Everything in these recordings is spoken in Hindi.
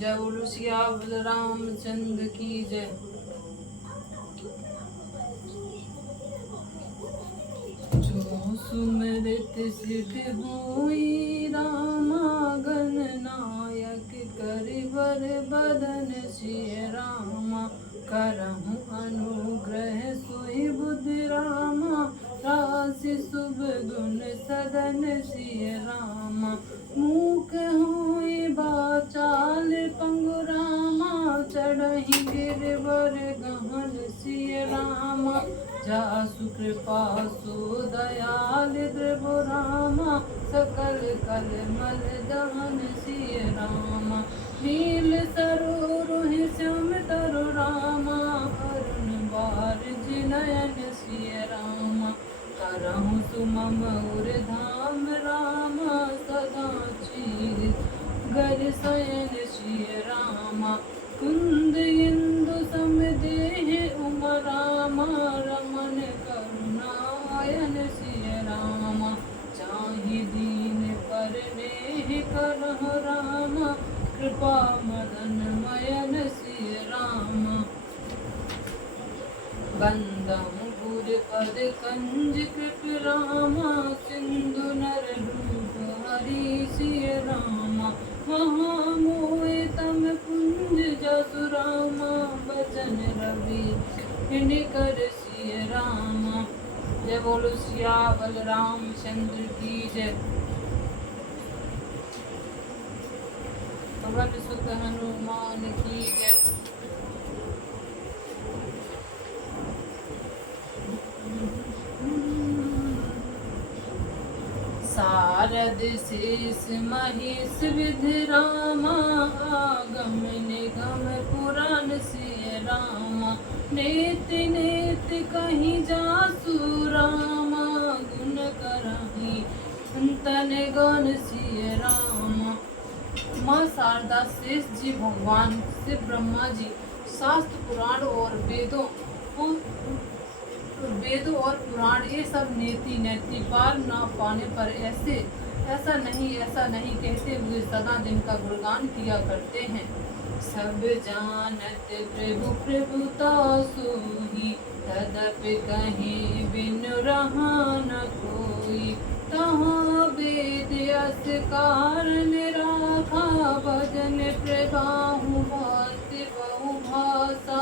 जय बोलो सियावर रामचंद्र की जय। जो सुमृत सिद्ध हुई रामा गणनायक करिवर बदन सिय रामा करहु अनुग्रह सोई बुद्धि रामा राशि शुभ गुण सदन सिय रामा मूक हुई बाचाल पंगु रामा चढ़हि गिरवर गहन सिय रामा जासु कृपा सो दयाल द्रव रामा सकल कल मल दहन सिय रामा नील सरोरुह श्याम तरु रामा अरुण बारज नयन सिय रामा करहु सुमम उर धाम रामा सदा चीर गर शयन सिय रामा कुंद इंदु सम देह उम रामा रमन करुणायन सिय रामा चाहि दीन पर नेह करह रामा कृपा मदन मयन सिय रामा बंदहु गुर पद कंज कृप रामा सिंधु नर रूप हरि सिय रामा महामोहे तम कुंज जसु रामा बचन रवि हिनिकर सिय रामा। जय बोलो सियावर रामचंद्र की जय। पवन सुत हनुमान की जय। सारद शेष महेश विधि रामा आगम निगम पुराण सिय रामा नेति नेति कहीं जासु रामा गुण करहि संतन गण सिय रामा। माँ शारदा शेष जी भगवान शिव ब्रह्मा जी शास्त्र पुराण और वेदों और पुराण ये सब नेति नेति पार न पाने पर ऐसा नहीं कहते हुए सदा जिनका गुणगान किया करते हैं। सब जानत प्रभु प्रभुता सोई तदपि कहीं बिनु रहा न कोई तहाँ वेद अस कारण राखा भजन प्रभाहु भाति बहु भाषा।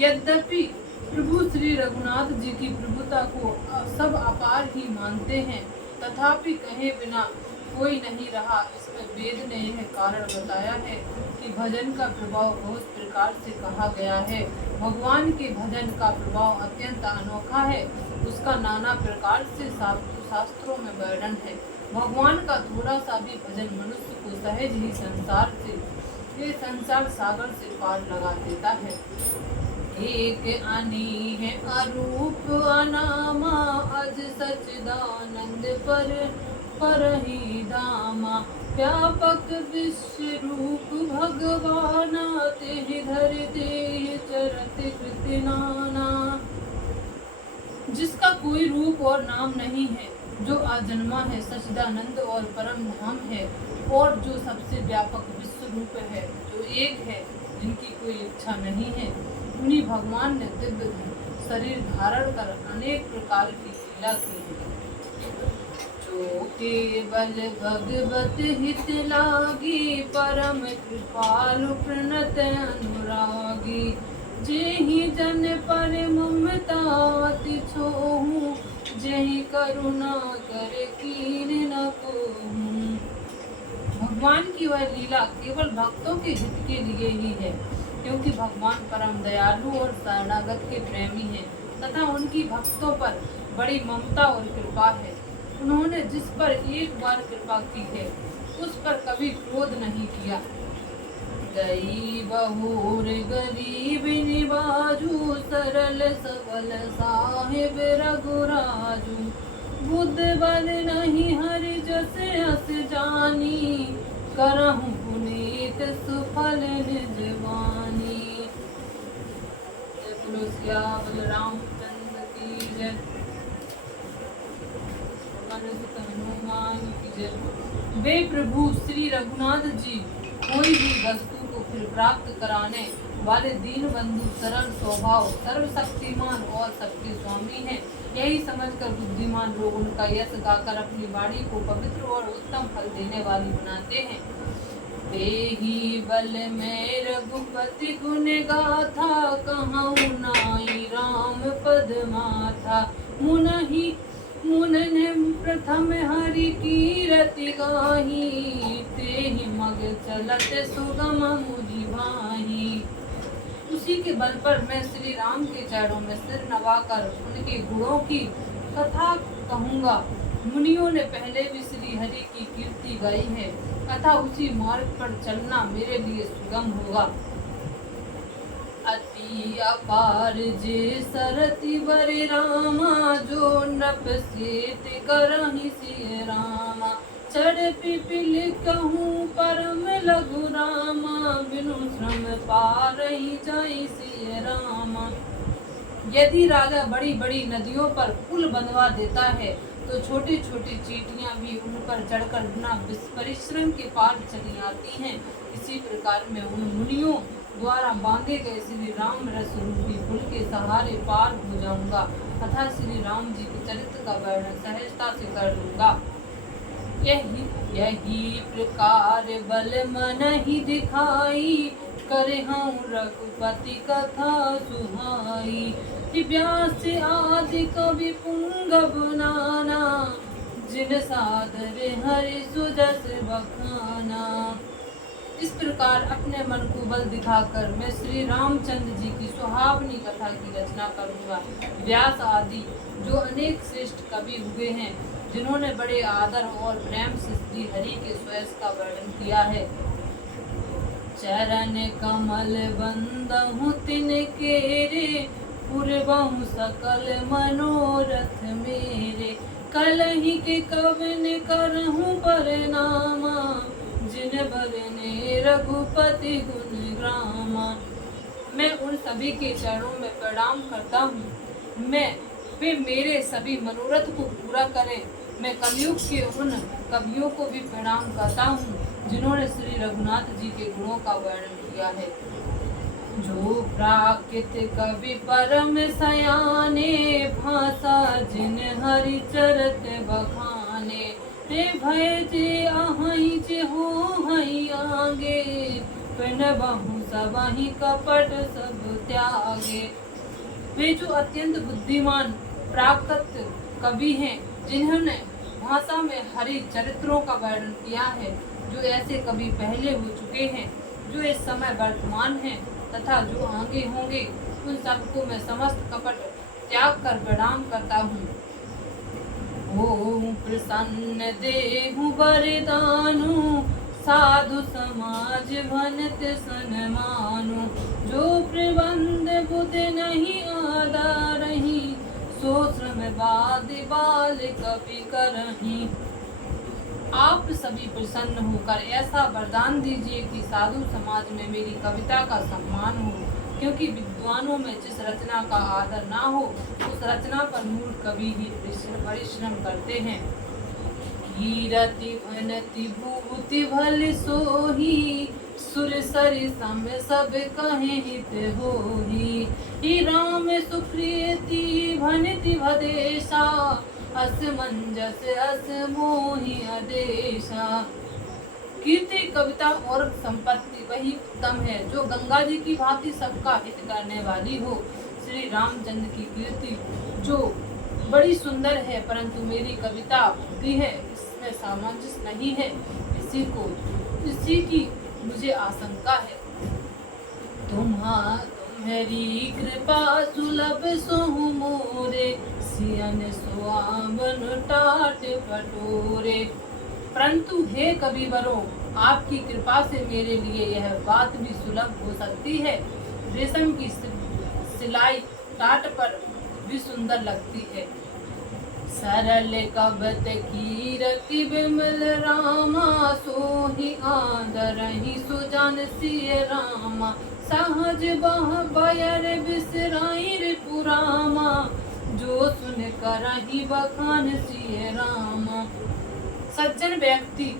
यद्यपि प्रभु श्री रघुनाथ जी की प्रभुता को सब अपार ही मानते हैं तथापि कहे बिना कोई नहीं रहा। इसमें वेद ने यह कारण बताया है कि भजन का प्रभाव बहुत प्रकार से कहा गया है। भगवान के भजन का प्रभाव अत्यंत अनोखा है। उसका नाना प्रकार से शास्त्रों में वर्णन है। भगवान का थोड़ा सा भी भजन मनुष्य को सहज ही संसार सागर से पार लगा देता है। एक अनी है अरूप अनामा अज सच्चिदानंद पर ही दामा व्यापक विश्व रूप भगवाना तेहि धर देहि चरत कृति नाना। जिसका कोई रूप और नाम नहीं है, जो अजन्मा है, सच्चिदानंद और परम धाम है और जो सबसे व्यापक विश्व रूप है, जो एक है, जिनकी कोई इच्छा नहीं है, उन्हीं भगवान ने दिव्य शरीर धारण कर अनेक प्रकार की लीला की है। जो केवल भगवत हित लागी परम कृपालु प्रणत अनुरागी जेहि जन पर ममता अति छोहु जेहि करुणा कर कीन न कोहु। भगवान की वह लीला केवल भक्तों के हित के लिए ही है, क्योंकि भगवान परम दयालु और शरणागत के प्रेमी हैं तथा उनकी भक्तों पर बड़ी ममता और कृपा है। उन्होंने जिस पर एक बार कृपा की है उस पर कभी क्रोध नहीं किया। गई बहुर गरीब निवाजू सरल सबल साहिब रघुराजू बुद्ध बल नहीं हरि जस अस जानी करहु पुनीत सुफल निजवानी। सियावर रामचंद्र की जय। हनुमान की जय। वे प्रभु श्री रघुनाथ जी कोई भी वस्तु को फिर प्राप्त कराने वाले दीन बंधु, सरल स्वभाव, सर्वशक्तिमान और सबके स्वामी हैं। यही समझकर बुद्धिमान लोग उनका यश गाकर अपनी वाणी को पवित्र और उत्तम फल देने वाली बनाते हैं। तेहि बल में रघुपति गुण गाथा, कहूँ नाई राम पद माथा। मुनहि प्रथम हरि कीरति गाही, तेहि मग चलत सुगम मुनि भाही। उसी के बल पर मैं श्री राम के चरणों में सिर नवाकर उनके गुणों की कथा कहूँगा। मुनियों ने पहले भी श्री हरि की कीर्ति गाई है, अतः उसी मार्ग पर चलना मेरे लिए सुगम होगा। अति अपार जे सरति वर रामा, जो नृप सेत करहि सिय रामा। चढ़ पिपिल कहूँ परम लघु रामा, बिनु श्रम पारहि जाई सिय रामा। यदि राजा बड़ी बड़ी नदियों पर पुल बंधवा देता है, तो छोटी छोटी चींटियां भी उन पर चढ़कर बिना परिश्रम के पार चली आती हैं। इसी प्रकार मैं उन मुनियों द्वारा बांधे गए श्री राम रस रूपी पुल के सहारे पार हो जाऊंगा तथा श्री राम जी के चरित्र का वर्णन सहजता से कर लूंगा। यही प्रकार बल मन ही दिखाई, करे हूँ रघुपति कथा सुहाई। व्यास आदि कवि पुंगव नाना, जिन सादर हरि सुजस बखाना। इस प्रकार अपने मन को बल दिखाकर मैं श्री रामचंद्र जी की सुहावनी कथा की रचना करूंगा। व्यास आदि जो अनेक श्रेष्ठ कवि हुए हैं, जिन्होंने बड़े आदर और प्रेम से श्री हरि के स्वयं का वर्णन किया है। चरण कमल बंदहु तिनके रे, पूर्वहु सकल मनोरथ मेरे। कलहि के कवन करहूँ परनामा, जिन बरने रघुपति गुण ग्रामा। मैं उन सभी के चरणों में प्रणाम करता हूँ, वे मेरे सभी मनोरथ को पूरा करें। मैं कलयुग के उन कवियों को भी प्रणाम करता हूँ, जिन्होंने श्री रघुनाथ जी के गुणों का वर्णन किया है। जो प्राकृत कवि परम सयाने, भाषा जिन हरि चरत बखाने। ते भय जे अहि जे हो हई आगे, प्रणबहु सबहि कपट सब त्यागे। वे जो अत्यंत बुद्धिमान प्राकृत कवि हैं, जिन्होंने भाषा में हरि चरित्रों का वर्णन किया है। जो ऐसे कवि पहले हो चुके हैं, जो इस समय वर्तमान हैं तथा जो आगे होंगे, उन सबको मैं समस्त कपट त्याग कर प्रणाम करता हूँ। ओम प्रसन्न देहु वरदानु, साधु समाज भनत सन्मानु। जो प्रबंध बुध नहीं आदारही, सो श्रम बाद बाल कवि करही। आप सभी प्रसन्न होकर ऐसा वरदान दीजिए कि साधु समाज में मेरी कविता का सम्मान हो, क्योंकि विद्वानों में जिस रचना का आदर ना हो, उस रचना पर मूल कवि ही परिश्रम करते हैं। कीरति भनति भूति भल सोही, सुर सरि सम सब कहे हित होही। ही राम सुप्रीति भनति भदेशा, असमंजस अस मोहि आदेशा। कीर्ति, कविता और संपत्ति वही उत्तम है जो गंगा जी की भांति सबका हित करने वाली हो। श्री रामचंद्र की कीर्ति जो बड़ी सुंदर है, परंतु मेरी कविता बुद्धि है, इसमें सामंजस्य नहीं है, इसी की मुझे आशंका है। तुम्हारी कृपा सुलभ सोहु मोरे, सियन सुआवन टाट पटोरे। परंतु हे कविवरों, आपकी कृपा से मेरे लिए यह बात भी सुलभ हो सकती है। रेशम की सिलाई टाट पर भी सुंदर लगती है। सरल कबत कीरति बिमल रामा, सोहि आदरहि सुजान सिय रामा। सहज बह बयर बिसराई पुरामा, जो सुन करहि बखान सिय रामा। सज्जन व्यक्ति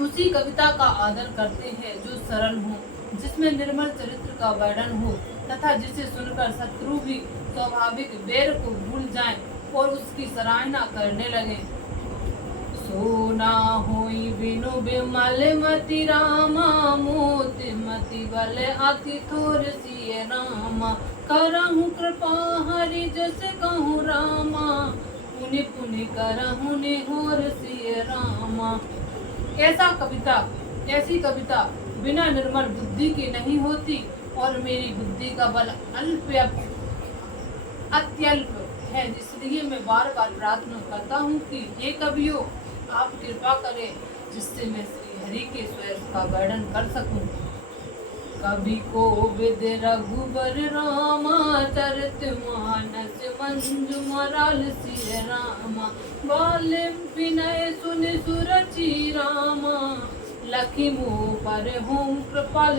उस उसी कविता का आदर करते हैं जो सरल हो, जिसमें निर्मल चरित्र का वर्णन हो तथा जिसे सुनकर शत्रु भी स्वाभाविक बैर को भूल जाएं और उसकी सराहना करने लगे। सोना होई बिनु बिमल मति रामा, मोति मति बल अति थोर सिय रामा। करहु कृपा हरि जस कहूँ रामा, पुनि पुनि करहु निहोर सिय रामा। ऐसी कविता बिना निर्मल बुद्धि के नहीं होती और मेरी बुद्धि का बल अत्यल्प है, इसलिए मैं बार बार प्रार्थना करता हूँ कि हे कवियों, आप कृपा करें जिससे मैं श्री हरि के स्वयं का वर्णन कर सकूं। कवि को विद रघुबर रामा, चरित मानस मंजु मराल सिय रामा। बाल विनय सुन सुरचि रामा, लखी मोह पर होम कृपाल